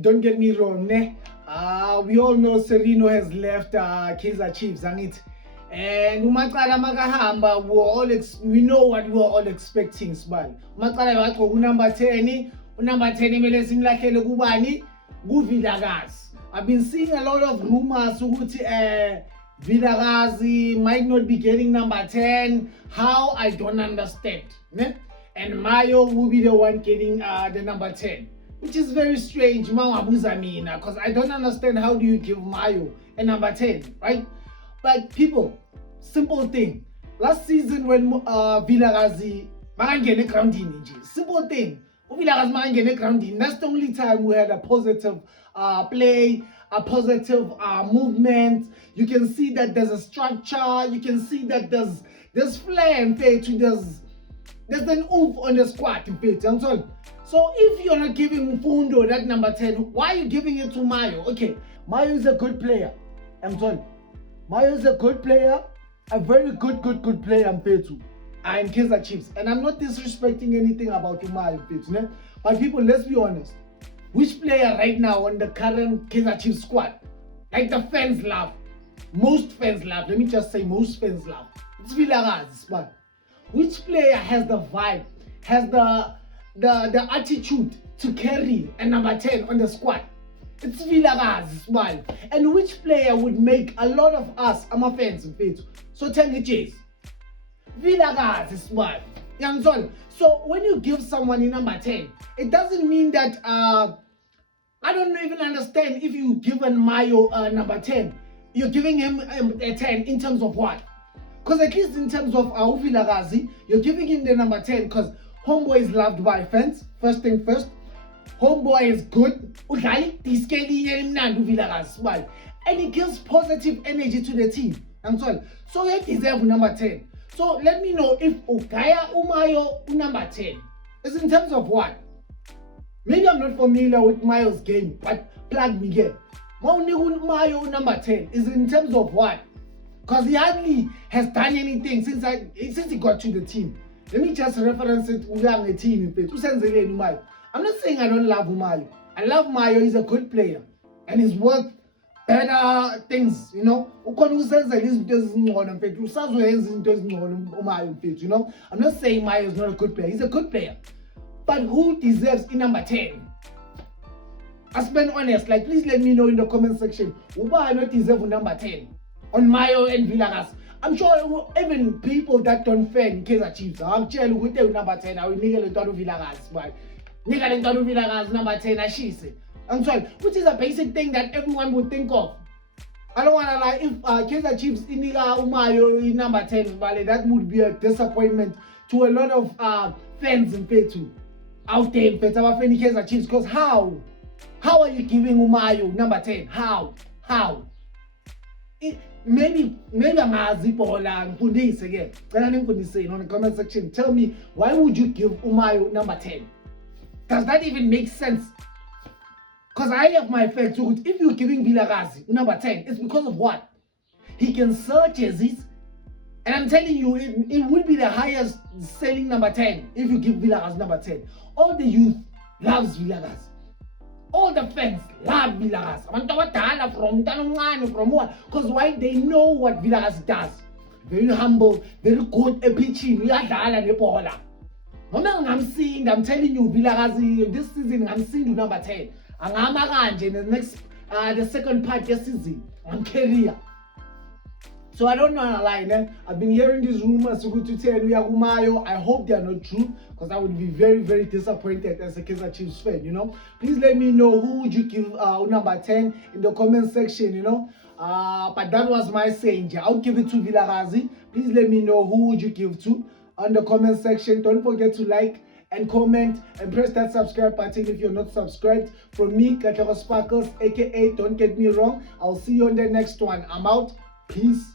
don't get me wrong, ne? We all know Serino has left Kaizer Chiefs, and it. And umaqala makahamba we know what we were all expecting sibali. Umaqala wagqoka number 10, number 10 emele simlahlele kubani? Kuvilakazi. I've been seeing a lot of rumors ukuthi Vilakazi might not be getting number 10. How? I don't understand. Ne? And Mayo will be the one getting the number 10. Which is very strange, because I don't understand how do you give Mayo a number 10, right? But people, simple thing. Last season when Vilakazi makangene grounding, simple thing. Vilakazi makangene grounding. That's the only time we had a positive play, a positive movement. You can see that there's a structure. You can see that there's flair and faith. There's an oomph on the squad in faith. I'm sorry. So if you're not giving Mfundo that number 10, why are you giving it to Mayo? Okay, Mayo is a good player. I'm sorry. Mayo is a good player, a very good player I'm paid to. I'm Kaizer Chiefs. And I'm not disrespecting anything about Mayo, ne? But people, let's be honest. Which player right now on the current Kaizer Chiefs squad, like the fans love, most fans love, let me just say most fans love, it's Vilakazi, but which player has the vibe, has the attitude to carry a number 10 on the squad? It's Vilakazi, smile. And which player would make a lot of us, I'm a fans in faith? So tell me, Chase. Vilakazi, smile. So when you give someone a number 10, it doesn't mean that I don't even understand if you given Mayo number 10. You're giving him a 10 in terms of what? Because at least in terms of Vilakazi, you're giving him the number 10 because Homeboy is loved by fans. First thing first. Homeboy is good. And he gives positive energy to the team. I'm sorry. So he deserves number 10. So let me know if Ugaya Umayo number 10 is in terms of what? Maybe I'm not familiar with Mayo's game, but plug me again. Mayo number 10 is in terms of what? Because he hardly has done anything since he got to the team. Let me just reference it with the team. I'm not saying I don't love Mayo. I love Mayo. He's a good player. And he's worth better things, you know. I'm not saying Mayo is not a good player. He's a good player. But who deserves in number 10? As being honest, like please let me know in the comment section. Who I not deserve number 10 on Mayo and Vilakazi? I'm sure even people that don't fan Kaizer Chiefs, I'm telling you, with number 10, I will nigga the Vilakazi, but nigga the Vilakazi number 10, as she said. I'm sorry, which is a basic thing that everyone would think of. I don't want to lie, if Kaizer Chiefs nigga Umayo in number 10, but that would be a disappointment to a lot of fans in Petu out there in Petu, our fan Kaizer Chiefs, because how are you giving Umayo number 10? How? Maybe I'm a zipola and put this again. On the comment section. Tell me, why would you give Umayo number 10? Does that even make sense? Because I have my facts. So if you're giving Vilakazi number 10, it's because of what? He can sell jerseys. And I'm telling you, it will be the highest selling number 10 if you give Vilakazi number 10. All the youth loves Vilakazi. All the fans love Vilakazi. From what? Because why? They know what Vilakazi does. Very humble, very good at pitching. I'm telling you, Vilakazi, this season, I'm seeing the number 10. And the second part this season, I'm career. So I don't know how to lie. I've been hearing these rumors to tell Umayo. I hope they are not true, because I would be very disappointed as a Kaizer Chiefs fan, you know. Please let me know who would you give number 10 in the comment section, you know. But that was my saying. I'll give it to Vilakazi. Please let me know who would you give to on the comment section. Don't forget to like and comment and press that subscribe button if you're not subscribed. From me, Katlego Sparkles, aka Don't Get Me Wrong. I'll see you on the next one. I'm out. Peace.